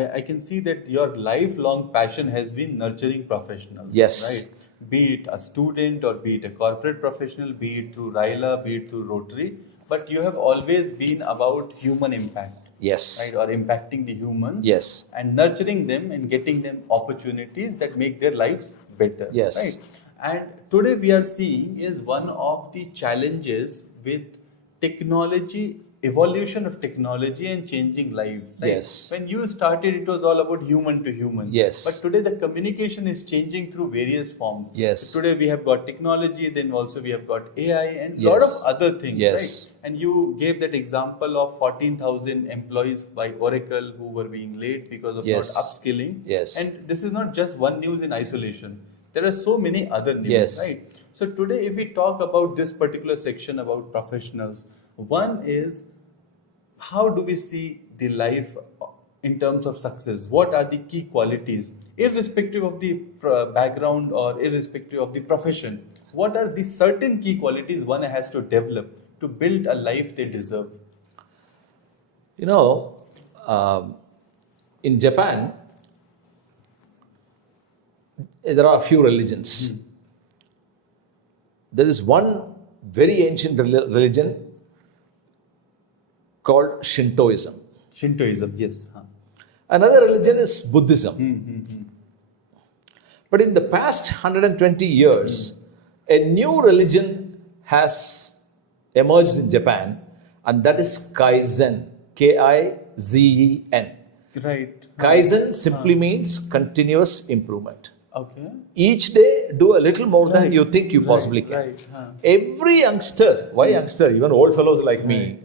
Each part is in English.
I can see that your lifelong passion has been nurturing professionals. Yes. Right? Be it a student or be it a corporate professional, be it through RILA, be it through Rotary, but you have always been about human impact. Yes. Right? Or impacting the humans. Yes. And nurturing them and getting them opportunities that make their lives better. Yes. Right? And today we are seeing is one of the challenges with technology, evolution of technology and changing lives. Right? Yes. When you started, it was all about human to human. Yes. But today the communication is changing through various forms. Yes. Today we have got technology, then also we have got AI and Yes. lot of other things. Yes. Right? And you gave that example of 14,000 employees by Oracle who were being late because of Yes. not upskilling. Yes. And this is not just one news in isolation. There are so many other news, Yes. right? So today, if we talk about this particular section about professionals, one is how do we see the life in terms of success? What are the key qualities, irrespective of the background or irrespective of the profession? What are the certain key qualities one has to develop to build a life they deserve? You know, in Japan, there are a few religions. There is one very ancient religion called Shintoism. Shintoism, yes. Another religion is Buddhism. But in the past 120 years, a new religion has emerged in Japan, and that is Kaizen. K-I-Z-E-N. Right. Kaizen simply means continuous improvement. Okay. Each day, do a little more than you think you possibly can. Right. Every youngster, why youngster, even old fellows like me,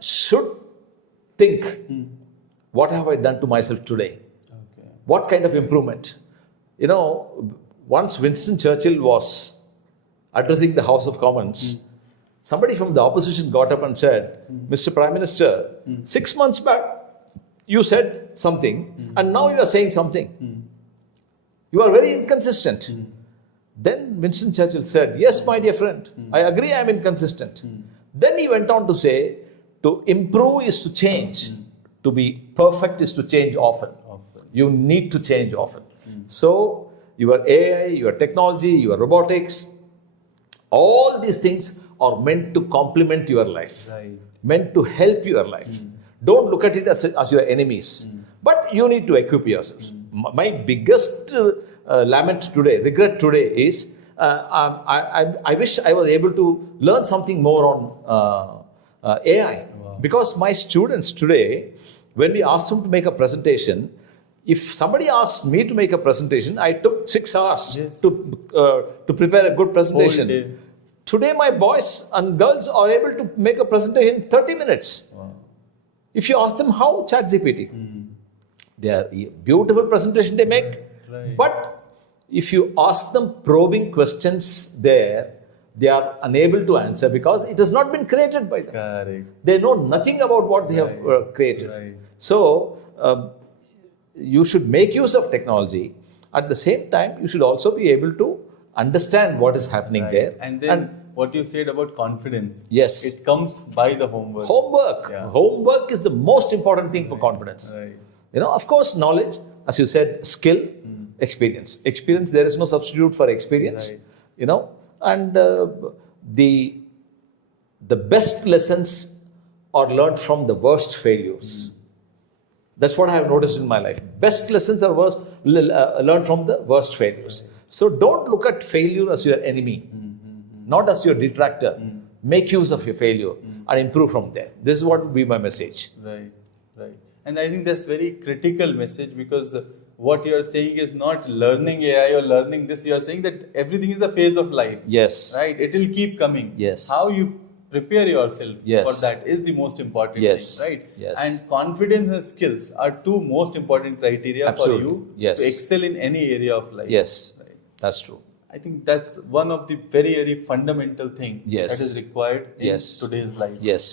should think, what have I done to myself today? Okay. What kind of improvement? You know, once Winston Churchill was addressing the House of Commons, somebody from the opposition got up and said, Mr. Prime Minister, 6 months back, you said something, and now you are saying something. You are very inconsistent. Then Winston Churchill said, yes, my dear friend, I agree I am inconsistent. Then he went on to say, to improve is to change. To be perfect is to change often. You need to change often. So, your AI, your technology, your robotics, all these things are meant to complement your life. Right. Meant to help your life. Don't look at it as your enemies. But you need to equip yourselves. My biggest lament today, regret today is, I wish I was able to learn something more on AI. Wow. Because my students today, when we ask them to make a presentation, if somebody asked me to make a presentation, I took 6 hours to prepare a good presentation. Today, my boys and girls are able to make a presentation in 30 minutes. Wow. If you ask them how, ChatGPT. They are beautiful presentation they make. Right. But if you ask them probing questions there, they are unable to answer because it has not been created by them. Correct. They know nothing about what they have created. Right. So, you should make use of technology. At the same time, you should also be able to understand what is happening there. And then what you said about confidence. Yes. It comes by the homework. Homework. Yeah. Homework is the most important thing for confidence. Right. You know, of course, knowledge, as you said, skill, experience. Experience, there is no substitute for experience. Right. You know, and the best lessons are learned from the worst failures. That's what I have noticed in my life. Best lessons are learned from the worst failures. So don't look at failure as your enemy, not as your detractor. Make use of your failure and improve from there. This is what would be my message. Right, right. And I think that's very critical message, because what you are saying is not learning AI or learning this. You are saying that everything is a phase of life. Yes. Right? It will keep coming. Yes. How you prepare yourself Yes. for that is the most important Yes. thing. Right? Yes. And confidence and skills are two most important criteria Absolutely. for you Yes. to excel in any area of life. Yes. Right? That's true. I think that's one of the very, very fundamental thing Yes. that is required in Yes. today's life. Yes.